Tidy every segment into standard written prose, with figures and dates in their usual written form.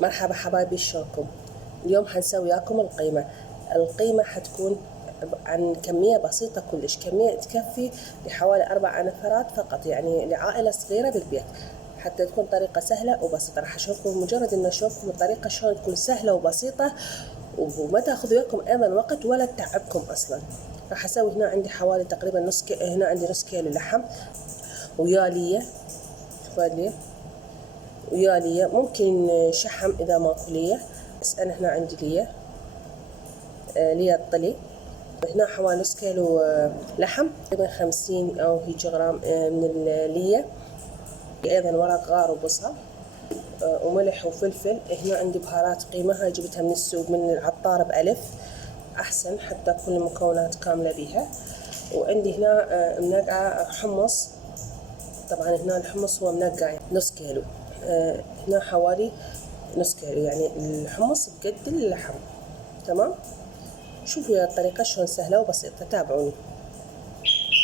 مرحبا حبايبي، شلونكم؟ اليوم حنسوي وياكم القيمة حتكون عن كمية بسيطة كلش، كمية تكفي لحوالي 4 نفرات فقط، يعني لعائلة صغيرة بالبيت، حتى تكون طريقة سهلة وبسيطة. راح اشوفكم مجرد ان اشوفكم الطريقة شلون تكون سهلة وبسيطة وما تاخذ وياكم ايضا وقت ولا تتعبكم اصلا. راح اسوي هنا عندي حوالي تقريبا هنا عندي نص كيلو لحم ويا ليه، شوفوا ليه ويا ليه، ممكن شحم اذا ماكو ليه، بس انا هنا عندي ليه الطلي. هنا حوالي نص كيلو لحم، تقريبا 50 او هيك غرام من الليه، ايضا ورق غار وبصل وملح وفلفل. هنا عندي بهارات قيمة، هاي جبتها من السوق من العطار بألف، احسن حتى تكون المكونات كاملة بيها. وعندي هنا منقعة حمص، طبعا هنا الحمص هو منقع نص كيلو، هنا حوالي نص كيلو، يعني الحمص بقد اللحم. تمام، شوفوا يا الطريقة شلون سهلة وبسيطة، تابعوني.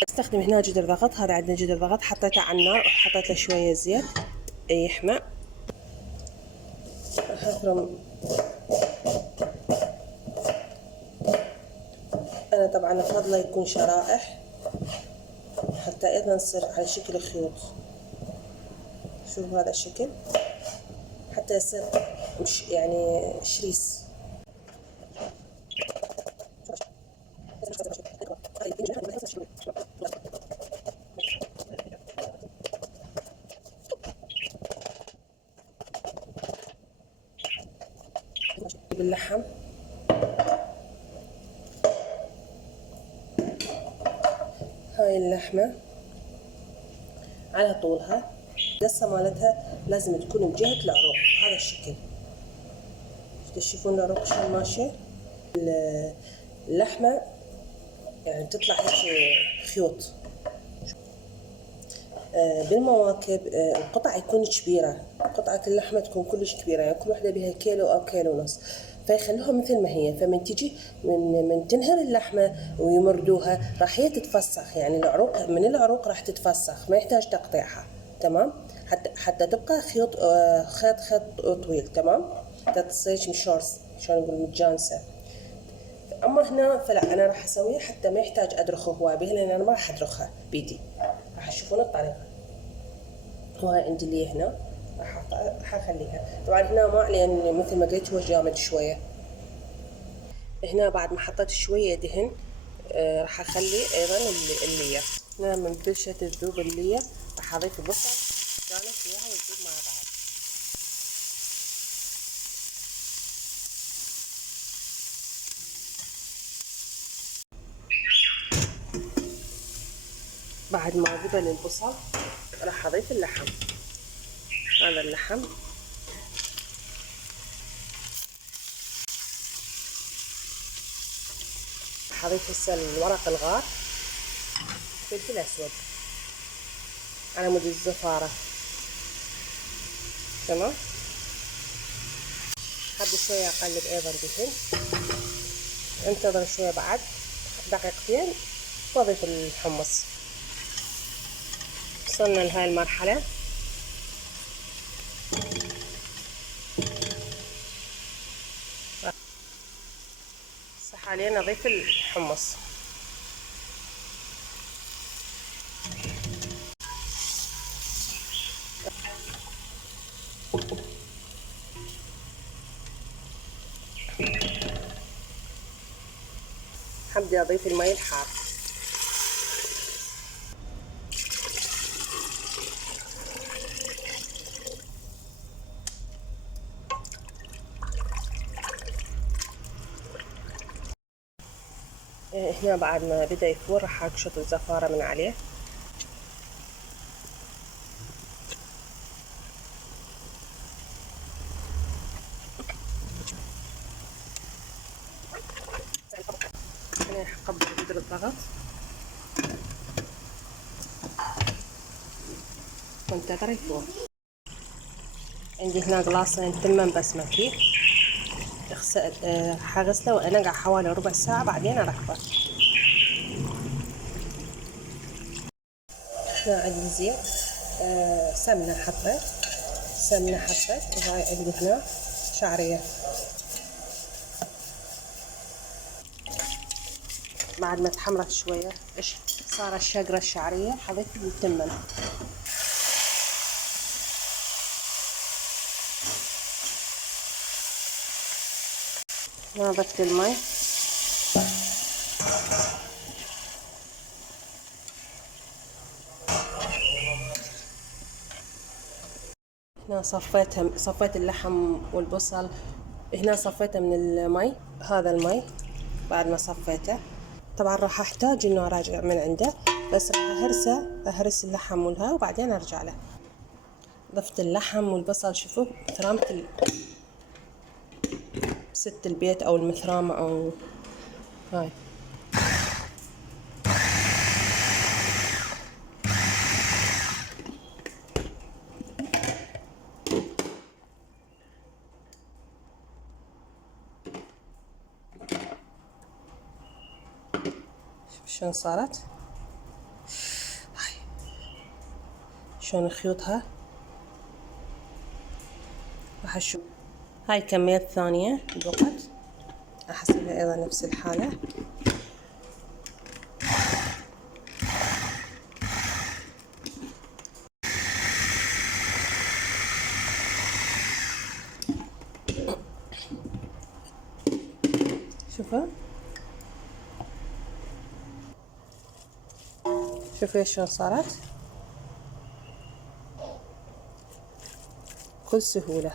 استخدم هنا جدر ضغط، هذا عندنا جدر ضغط حطيته على النار وحطيت له شوية زيت يحمى. حفرم انا طبعا افضله يكون شرائح حتى ايضا يصير على شكل خيوط. شوفوا هذا الشكل حتى يصير مش يعني شريس. باللحم هاي اللحمة على طولها، القصة مالتها لازم تكون بجهة العروق، هذا الشكل. تشوفون العروق شلون ماشية، اللحمة يعني تطلع هيك خيوط. بالمواكب القطع يكون كبيرة، قطعة اللحمة تكون كلش كبيرة، يعني كل واحدة بها كيلو أو كيلو ونص، فيخلوها مثل ما هي. فمن تجي من تنهر اللحمة ويمردوها راح هي تتفسخ، يعني العروق من العروق راح تتفسخ، ما يحتاج تقطيعها. تمام، حتى تبقى خيط طويل. تمام، تصير مشورس شلون نقول متجانسة. اما هنا فلا، انا راح اسويها حتى ما يحتاج ادرخه هواي بها، لان انا ما راح ادرخها بيدي. راح تشوفون الطريقه. وهاي عندي اللي هنا راح اخليها، طبعا هنا ماء لان مثل ما قلت هو جامد شويه. هنا بعد ما حطيت شويه دهن راح اخلي ايضا الليه. هنا من بلشت تذوب الليه راح اضيف البصل كانت وياها وتذوب مع بعض. بعد ما ذبل البصل راح اضيف اللحم، هذا اللحم راح اضيف هسه الورق الغار، فلفل اسود على مود الزفارة. تمام، حد شوية اقلب ايضا دهن، انتظر شوية بعد دقيقتين واضيف الحمص. وصلنا لهاي المرحلة، صح حاليا اضيف الحمص. هبدأ اضيف الماء الحار. هنا بعد ما بدأ يفور راح اقشط الزفارة من عليه. هنا اقبل جدر الضغط وانتظر يفور. عندي هنا قلاصين تمن بسمتي، حغسله وانقع حوالي ربع ساعة بعدين اركبه. هنا عندي زيت، سمنة حبة، وهاي عندي هنا شعرية. بعد ما تحمرت شوية صار الشقرة الشعرية، حضيف التمن. ضفت المي. هنا صفيت اللحم والبصل. هنا صفيته من المي، هذا المي بعد ما صفيته. طبعا راح احتاج انه اراجع من عنده، بس راح اهرس اللحم والها وبعدين ارجع له. ضفت اللحم والبصل. شوفوا مثرامة ست البيت او المثرامة او هاي. شوف شلون صارت، هاي شلون خيوطها. راح اشوف هاي كمية ثانية الوقت، راح اسويها ايضا نفس الحالة. شوفوا شلون صارت بكل سهولة.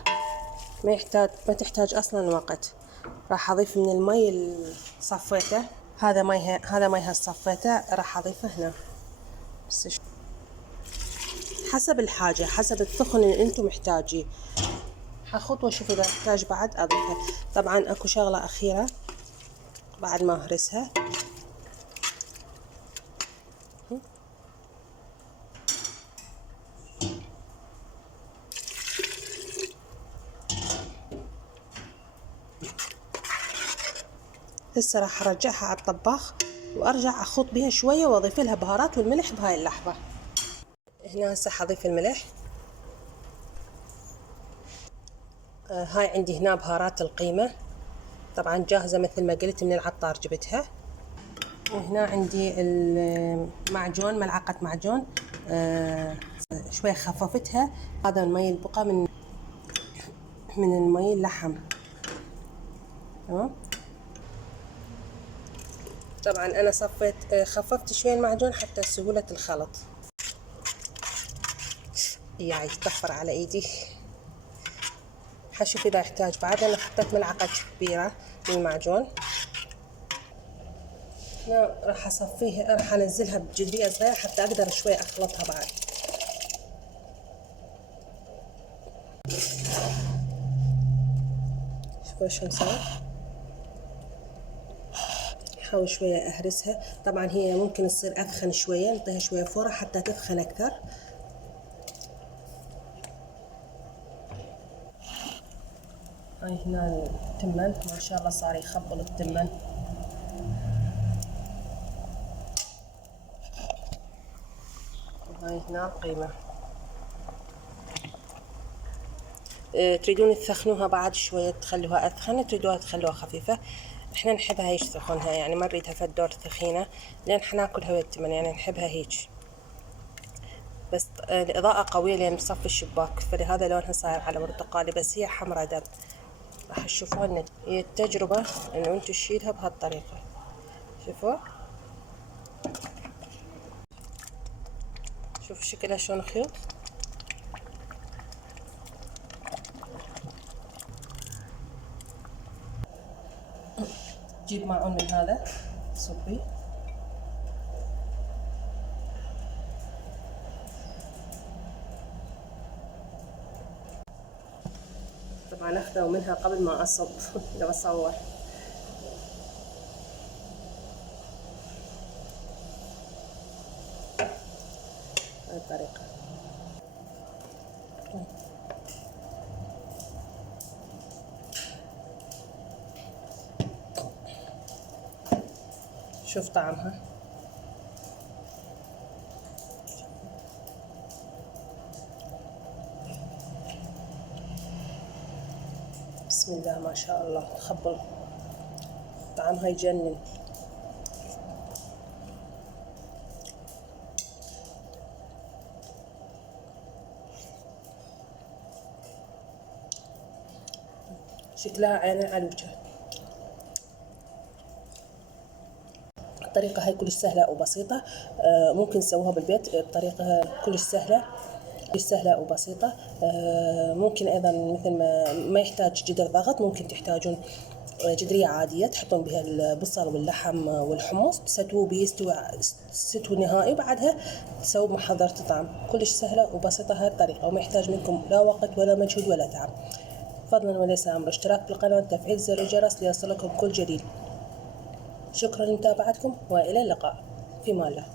ما تحتاج اصلا وقت. راح اضيف من المي اللي صفيته، هذا مي صفيته، راح اضيفه هنا بس حسب الحاجة، حسب الثخن اللي انتم محتاجيه. حاخط واشوف اذا احتاج بعد اضيفها. طبعا اكو شغلة اخيرة بعد ما اهرسها. هسه راح ارجعها على الطباخ وارجع اخط بها شوية واضيف لها بهارات والملح بهاي اللحظة. هنا هسه حضيف الملح. هاي عندي هنا بهارات القيمة، طبعا جاهزة مثل ما قلت من العطار جبتها. وهنا عندي المعجون، ملعقة معجون شوية خففتها. هذا المي البقى من المي اللحم. تمام. طبعا انا خففت شوية المعجون حتى سهولة الخلط. يعني يطفر على ايدي. حشوف اذا احتاج بعد. انا حطيت ملعقة كبيرة من المعجون. هنا راح اصفيها، راح انزلها بجدرية صغيرة حتى اقدر شوي اخلطها بعد. شوفوا شلون صار. احاول شوية اهرسها. طبعا هي ممكن تصير اثخن شوية، نعطيها شوية فرة حتى تثخن اكثر. هاي هنا التمن ما شاء الله صار يخبل التمن. وهاي هنا القيمة. تريدون تثخنوها بعد شوية تخلوها أثخن، تريدوها تخلوها خفيفة. احنا نحبها هيك ثخنها، يعني ما نريدها فدور ثخينة لأن حناكلها بالتمن، يعني نحبها هيك. بس الإضاءة قوية لأن بصف الشباك، فلهذا لونها صاير على برتقالي، بس هي حمرا دم. راح تشوفون هي التجربة إنه أنتوا تشيلها بهالطريقة. شوفوا شوفوا شكلها شلون خيوط. جيب معون من هذا صبي. طبعا اخذه منها قبل ما اصب لو اصور. هاي الطريقة. شوف طعمها. بسم الله ما شاء الله، تخبل طعمها يجنن. شكلها عين علوجة. الطريقة هاي كلش سهلة وبسيطة، ممكن تسووها بالبيت. الطريقة كلش سهلة وبسيطة. ممكن أيضا مثل ما يحتاج جدر ضغط، ممكن تحتاجون جدرية عادية تحطون بها البصل واللحم والحمص، تستووا يستوي نهائي، وبعدها تسووا محضرة الطعام. كلش سهلة وبسيطة هاي الطريقة، وما يحتاج منكم لا وقت ولا مجهود ولا تعب. فضلا وليس أمر، اشتراك بالقناة وتفعيل زر الجرس ليصلكم كل جديد. شكرا لمتابعتكم، وإلى اللقاء في مان الله.